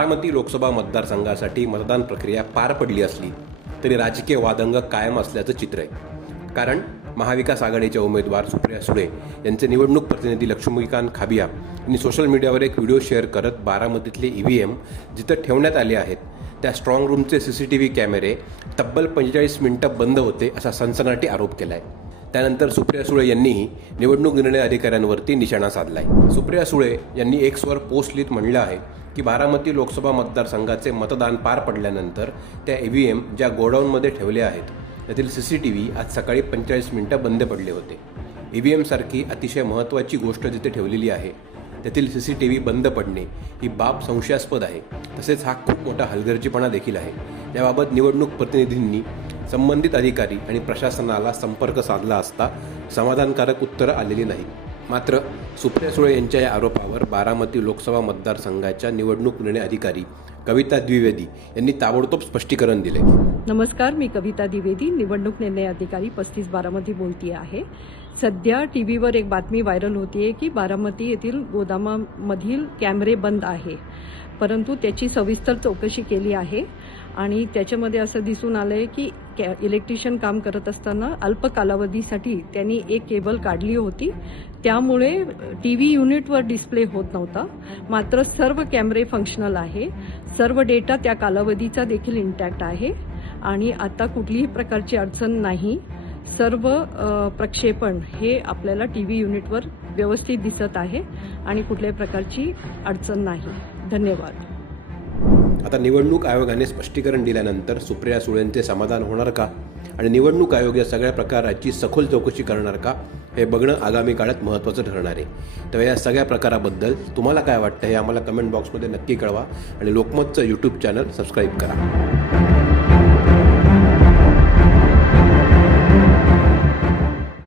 बारामती लोकसभा मतदारसंघासाठी मतदान प्रक्रिया पार पडली असली तरी राजकीय वादंग कायम असल्याचं चित्र आहे. कारण महाविकास आघाडीच्या उमेदवार सुप्रिया सुळे यांचे निवडणूक प्रतिनिधी लक्ष्मीकांत खाबिया यांनी सोशल मीडियावर एक व्हिडिओ शेअर करत बारामतीतले ई व्ही एम जिथं ठेवण्यात आले आहेत त्या स्ट्रॉंग रूमचे सी सी टी व्ही कॅमेरे तब्बल पंचेचाळीस मिनिटं बंद होते असा सनसनाटी आरोप केला आहे त्यानंतर सुप्रिया सुळे यांनीही निवडणूक निर्णय अधिकाऱ्यांवरती निशाणा साधला आहे सुप्रिया सुळे यांनी एक्सवर पोस्ट लिहित म्हणलं आहे की बारामती लोकसभा मतदारसंघाचे मतदान पार पडल्यानंतर त्या ई व्ही एम ज्या गोडाऊनमध्ये ठेवले आहेत त्यातील सी सी टी व्ही आज सकाळी पंचेचाळीस मिनिटं बंद पडले होते. ई व्ही एमसारखी अतिशय महत्त्वाची गोष्ट जिथे ठेवलेली आहे त्यातील सी सी टी व्ही बंद पडणे ही बाब संशयास्पद आहे. तसेच हा खूप मोठा हलगर्जीपणा देखील आहे. याबाबत निवडणूक प्रतिनिधींनी संबंधित अधिकारी आणि प्रशासनाला संपर्क साधला असता समाधानकारक उत्तरं आलेली नाही मात्र सुप्रिया सुळे यांच्या या आरोपावर बारामती लोकसभा मतदारसंघाच्या निवडणूक निर्णय अधिकारी कविता द्विवेदी यांनी ताबडतोब स्पष्टीकरण दिले. नमस्कार मी कविता द्विवेदी निवडणूक निर्णय अधिकारी पस्तीस बारामती बोलती आहे. सध्या टी व्हीवर एक बातमी व्हायरल होतीये की बारामती येथील गोदामामधील कॅमेरे बंद आहे. परंतु त्याची सविस्तर चौकशी केली आहे. आणि त्याच्यामध्ये असं दिसून आलं आहे की कॅ इलेक्ट्रिशियन काम करत असताना अल्प कालावधीसाठी त्यांनी एक केबल काढली होती. त्यामुळे टी व्ही युनिटवर डिस्प्ले होत नव्हता. मात्र सर्व कॅमेरे फंक्शनल आहे. सर्व डेटा त्या कालावधीचा देखील इंटॅक्ट आहे. आणि आता कुठलीही प्रकारची अडचण नाही. सर्व प्रक्षेपण हे आपल्याला टी व्ही युनिटवर व्यवस्थित दिसत आहे. आणि कुठल्याही प्रकारची अडचण नाही. धन्यवाद. आता निवडणूक आयोगाने स्पष्टीकरण दिल्यानंतर सुप्रिया सुळेंचे समाधान होणार का? आणि निवडणूक आयोग या सगळ्या प्रकाराची सखोल चौकशी करणार का? हे बघणं आगामी काळात महत्त्वाचं ठरणार आहे. तेव्हा या सगळ्या प्रकाराबद्दल तुम्हाला काय वाटतं हे आम्हाला कमेंट बॉक्समध्ये नक्की कळवा आणि लोकमतचं यूट्यूब चॅनल सबस्क्राईब करा.